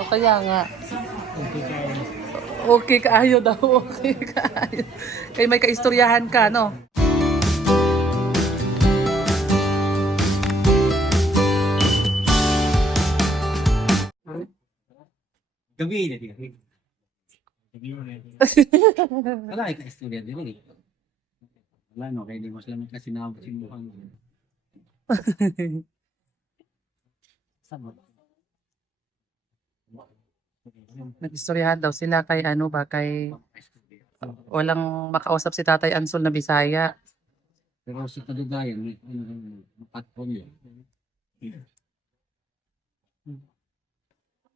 O kaya nga. Okay kayo. Okay kaayo daw. Okay kaayo. Kay may kaistoryahan ka, no? Gabi na di. Gabi mo na. Wala ay ka-istorya din eh. Wala no, kaya di mas lang kasi naabot yung mukhang. Sama. Nag-istoryahan daw sila kay ano ba, kay walang makausap si Tatay Ansol na Bisaya. Pero sa kadugayan, mapatpon yun.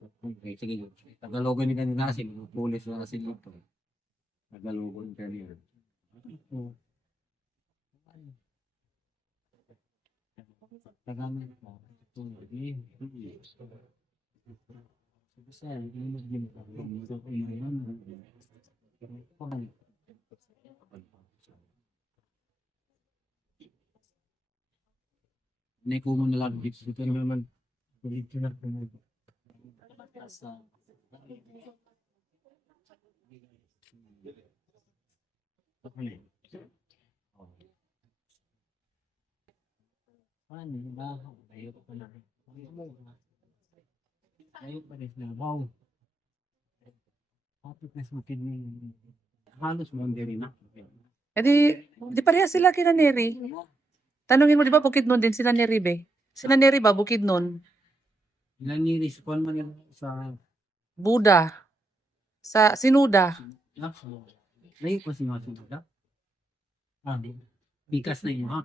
Okay, sige. Tagalogan ni kanina kasi, pulis na kasi dito. Tagalogan kanina. Tagamit mo. May kumo na lang dito naman. Dito na kumo. Ano ba? Ayaw pa na. Ayaw pa rin na. Wow. Kapit na sa kidney. Halos mo hindi rin na. Eh di pareha sila kina Neri. Tanungin mo, di ba Bukidnon din sila Neri be? Sila Neri ba Bukidnon? Ilan nilis ko man yan sa Buda. Sa Sinuda. layo pa si mga sinada. Bikas na inyo ha.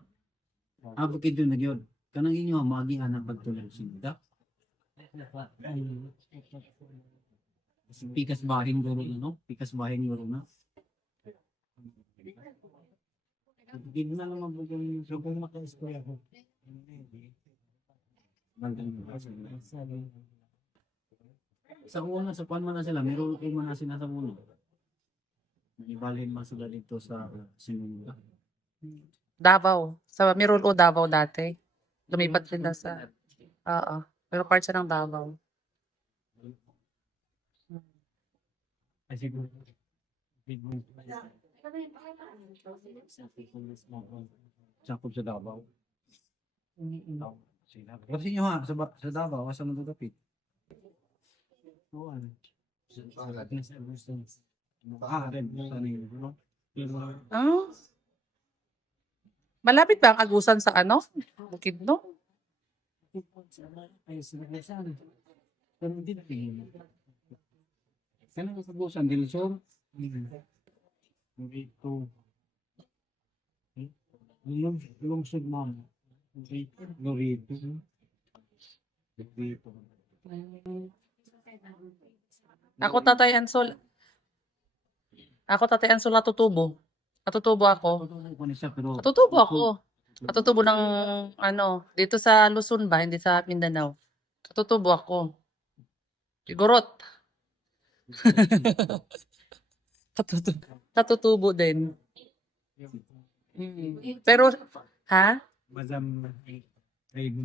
Bukid doon na yun. Kanang inyo magi anak pagtulang sinada. Pikas bahin guro no? Pikas bahin guro na. Hindi na lang mabugong so kung maka-istorya ko. Sa una, sa kuwan man na sila, meron kayo man na sila sa ulo. Ibalhin man sila dito sa sinunga. Davao. Sa Mirul o Davao dati. Lumipat sila sa... Oo. Pero part siya ng Davao. Kasi kung sakop sa Davao. Kasi nyo ha, sa Davao, asa mo tutapit? Oo, ano? Ah? Malapit ba ang Agusan sa ano? Bukidnon? Sana ka kagusan, Dilsor? Dito. Lungsod mo. Lorito. Dito. Ako Tatay Ansol. Ako Tatay Ansol natutubo. Natutubo ako. Natutubo ako. Natutubo ng ano, dito sa Luzon ba, hindi sa Mindanao. Natutubo ako. Igorot. Natutubo din. Pero, ha? Madam, tribo.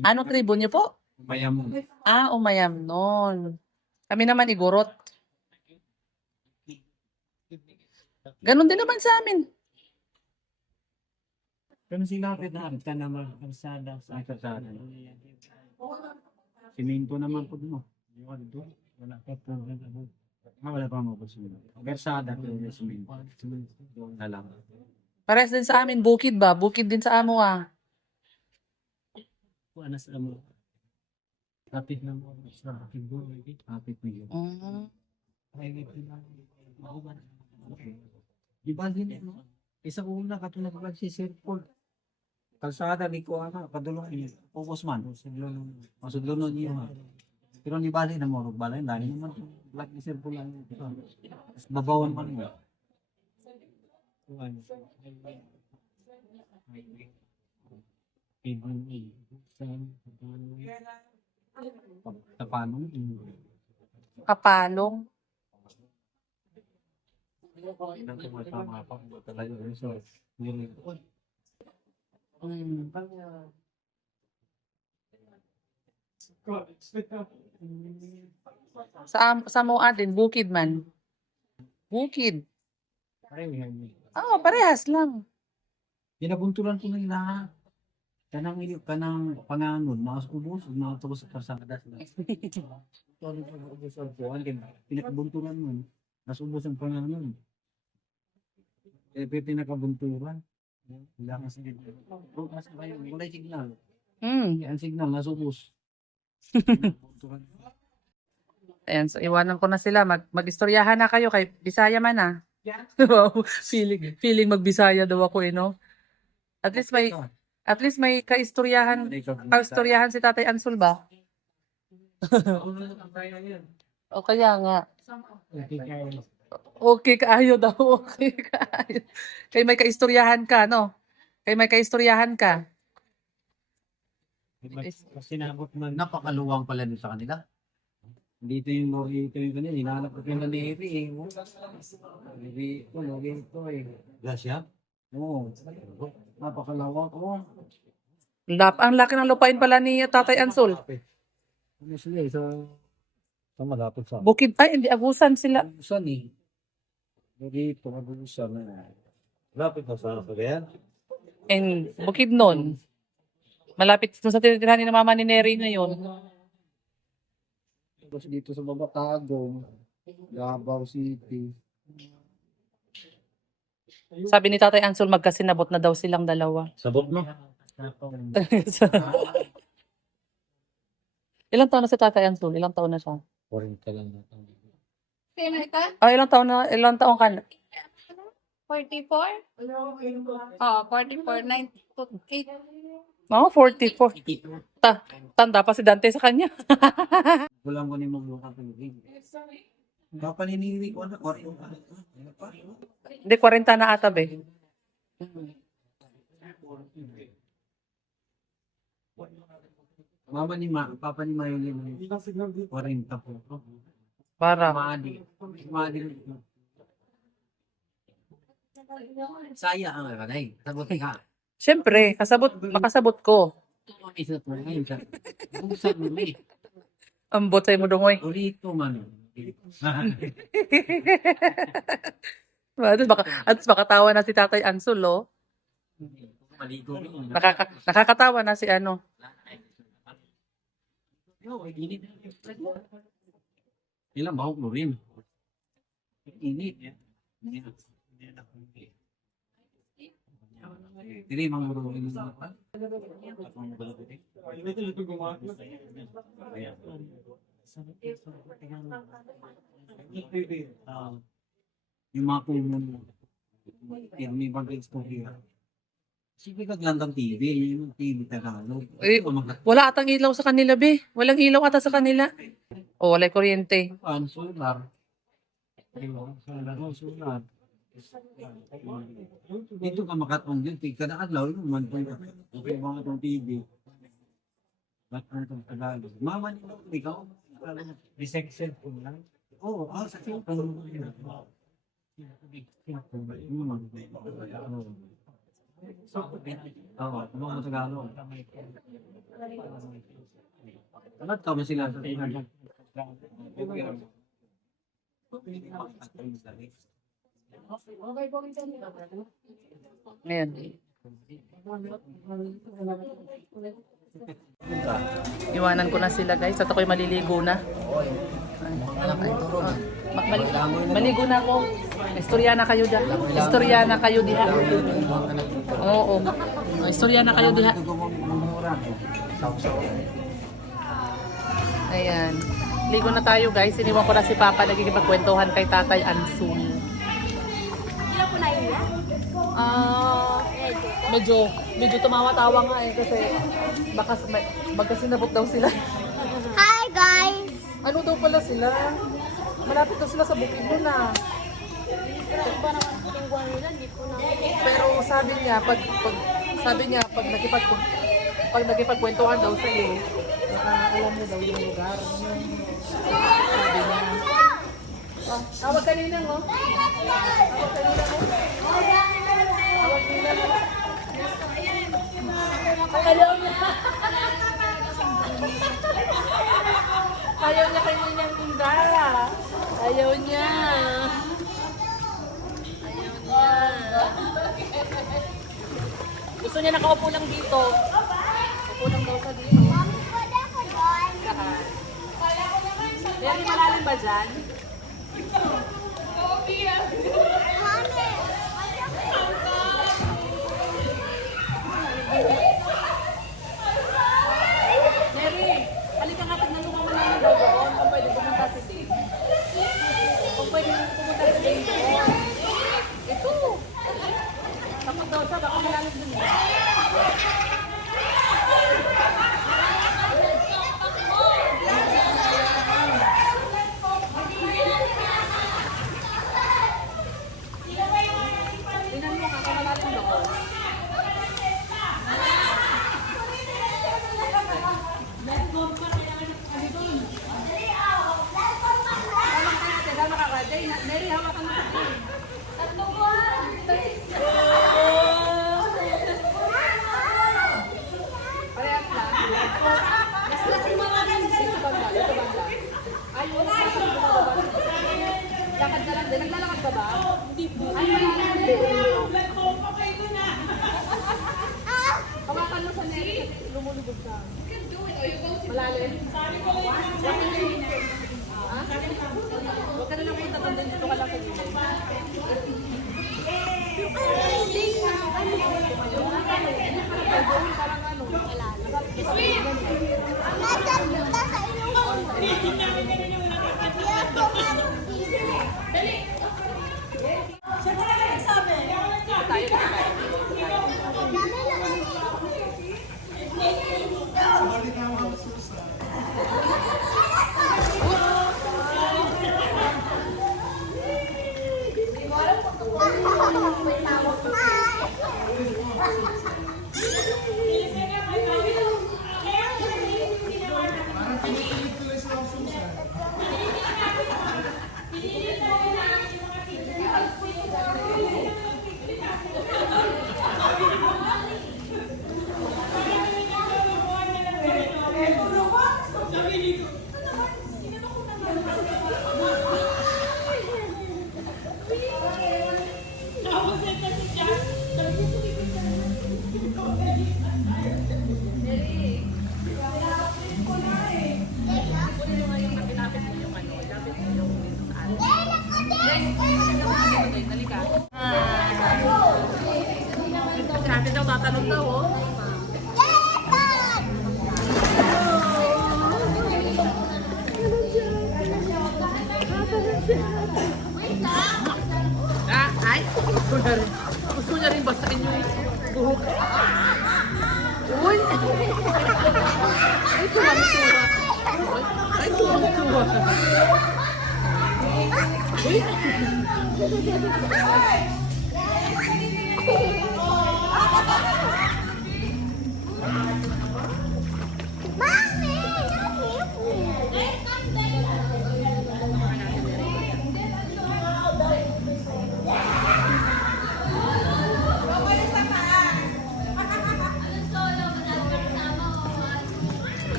Anong tribo niyo po? Mayam. Ah, umayam nun. Kami naman igorot. Ganon din naman sa amin. Pero sila kita naman kalsada sa kalsada. Siminto naman po mo. Wala pa po. Wala pa mo po siminto. Kalsada po yung siminto. Doon na lang. Pares din sa amin, bukid ba? Bukid din sa amo ah. Ano sa mo? Kapit na mo sa kapit mo. Kapit na yun. Di ba din no? Isa una katulad pag si Sir Paul. Kalsada ni ko ana padulong ni focus man masudlon niyo ha. Pero ni bali na mo balay dali naman black ni Sir Paul lang. Babawan man mo. Tapanong Kapalong. Ilang tumatama pa talaga so yun. Sa Moa din, bukid man. Bukid. Parehas lang. Pinabuntulan ko nila. Kanang panganon, mga ubos, mga tubos sa karsada. Pinakabuntulan mo. Mas ubos ang panganon. Pero pinakabuntulan. Wala nga signal. Wala signal. Yan signal, nasubos. Ayan, so iwanan ko na sila. Mag-istoryahan na kayo kay Bisaya man ah. Wow, feeling mag-Bisaya daw ako no. At least may kaistoryahan si Tatay Ansul ba? O kaya nga. Okay kaayo daw. Okay kaayo. Kay may kaistoryahan ka, no? Kay may kaistoryahan ka. Sinabot man. Napakaluwang pala din sa kanila. Dito yung kanila, hinahanap ko yung naniri eh. Dito eh. Gasya? Oo. Napakalawak ko. Ang laki ng lupain pala ni Tatay Ansul. Ano sila eh, sa malapit sa Bukid, hindi, Agusan sila. Agusan eh. Dito, Agusan. Malapit na sa yan. And bukid nun. Malapit sa tinitirahan ni Mama ni Neri ngayon. Tapos dito sa Babatagong, Davao City. Sabi ni Tatay Ansul, magkasinabot na daw silang dalawa. Sabot mo? Ilang taon na si Tatay Ansul? Ilang taon na siya? 40 lang na. Ilang taon ka na? 44? Oh, 44, 98. Mga 44. Tanda pa si Dante sa kanya. Wala mo ni magluka ko yun. Papaniniri ko na. Hindi, 40 na ata be. Papa ni Mayulin. 40 po. Para. Maadi. Saya ang kanay. Sabot ka. Siyempre, makasabot ko. Isa po ngayon siya. Buksan mo eh. Ambot sa'yo mo dungoy. Urito man. At makatawa na si Tatay Ansul, oh. Maligo rin. Nakakatawa na si ano. Ilang bahog mo rin. Init. Dili manguro rin. Yung mga kumon mo. May mag-explore. Sige kaglandang TV. Yung TV Tagalog. Wala atang ilaw sa kanila, be. Walang ilaw ata sa kanila. O, walay kuryente. Solar. Solar. Dito ka makatong dito. Kada adlaw yung man po. Okay, mga itong TV. Ba't na itong Tagalog? Mama nila, ikaw? Resection po lang? Oo, sa cellphone. Ano mo Tagalog? Ano tawag sila sa Tagalog? Ayan. Iwanan ko na sila, guys. At ako'y maliligo na. Maligo na ako. Istorya na kayo diha. Istorya na kayo diha. Oo. Istorya na kayo diha. Ayan. Ligo na tayo, guys. Iniwan ko na si Papa nagkikipagkwentuhan kay Tatay Ansul. Ilan po na yun? Medyo tumawa-tawa nga eh kasi baka magkasinabot daw sila. Hi guys! Ano daw pala sila? Malapit daw sila sa bukid mo na. Pero iba naman po yung buwan nila, hindi po na. Pero sabi niya pag nakipagkwentuhan daw sa iyo, alam niya daw yung lugar. Sabi niya. Oh, tawag kanina mo. Hello! Ayaw niya kayo niyang tindara. Ayaw niya. Ayaw niya. Gusto niya nakaupo lang dito. Upo lang daw sa dito. Saan? Very malalim ba dyan? Mary, halika nga tagnanungan mo namin daw doon kung pwede pumunta si Dave. Kung pwede pumunta si Dave doon. Ito. Takot daw siya, baka malalim dun eh. Tingnan mo nga kung malalim doon. Mary, hawakan mo sa akin. Parehas lang. Dito banda, dito banda. Ay, wala ka sa bumababa. Lakad ka lang din. Naglalakad ka ba? Hindi po. Ay, wala lang din. Hawakan mo sa Mary kasi lumulubog ka. Malalim? Ha? Huwag ka na lang punta doon. Dito ka lang sa gilid. Parang ano? Si ate daw tatanong daw, oh. Ay, gusto niya rin basahin yung buhok. Uy! Ay, tumang-tuwa. Ay, tumang-tuwa. Uy!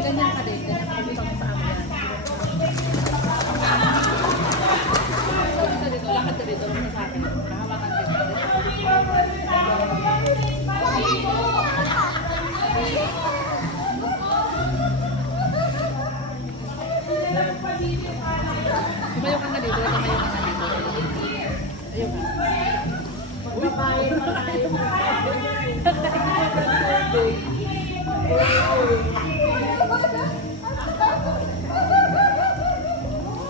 Ganyan ka din. Ganyan ka din pang sa amin. Lakad ka dito. Lakad sa akin. Hawakan dito. Tumayo ka nga dito. Tumayo ka nga dito. Ayun ka.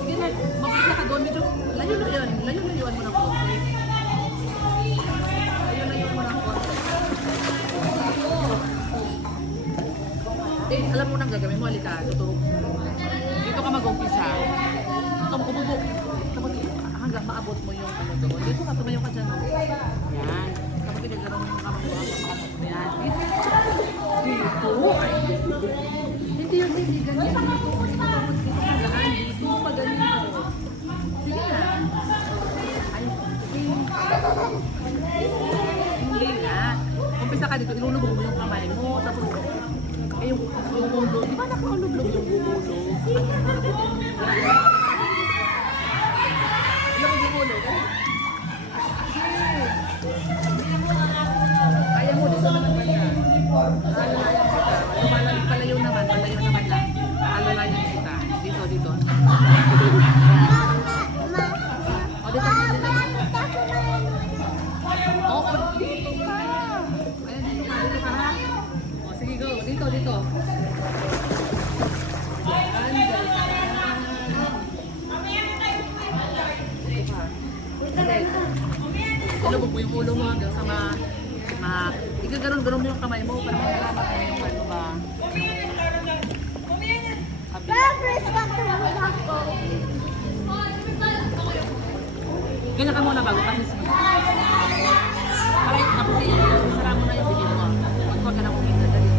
Sige na, makikita ka doon. Medyo layo na yun. Layo-layuan mo ng konti. Layo-layuan mo ng konti. Eh, alam mo nang gagawin mo. Halika, tutulog. Dito ka mag-umpisa. Umubo. Tapos hanggang maabot mo yung ano doon. Dito ka, tumayo ka dyan. Yan. Tapos pinagkaroon mo yung kamang mo. Yan. Dito. Hindi yun, hindi ganyan. Dito ka daan. Dito pa ganyan. Sige na. Ay, hindi nga. Umpisa isa ka dito, ilulubog mo yung kamay mo. Tapos, yung ulo. Di ba nakaulubog yung ulo? Ilubog yung ulo. Kaya mo, dito naman ba siya? Alalayan kita. Palayo naman lang. Alalayan kita. Dito. O, dito. Oo, dito ka. Ayan, dito ka ha. O, sige, go. Dito. Ilubog mo yung ulo mo hanggang sa igaganon-ganon mo yung kamay mo para malalaman mo yung ano ba. Ganyan ka muna bago kasi para naputi isara mo na yung bibig mo. Huwag ka na kumita dali.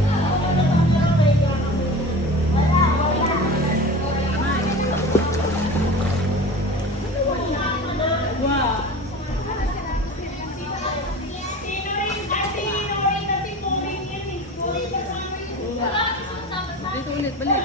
Dito ulit, balik.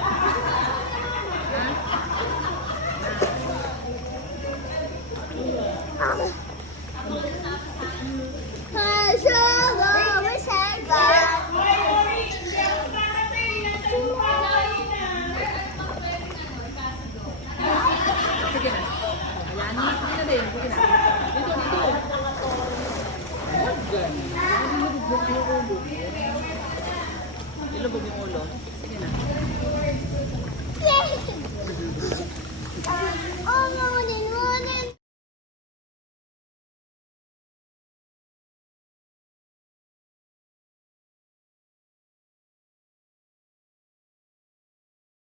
Sige na. Ayan, sige na din. Sige na. Dito. Huwag ganun. Ilubog yung ulo. Sige na. Oh, no,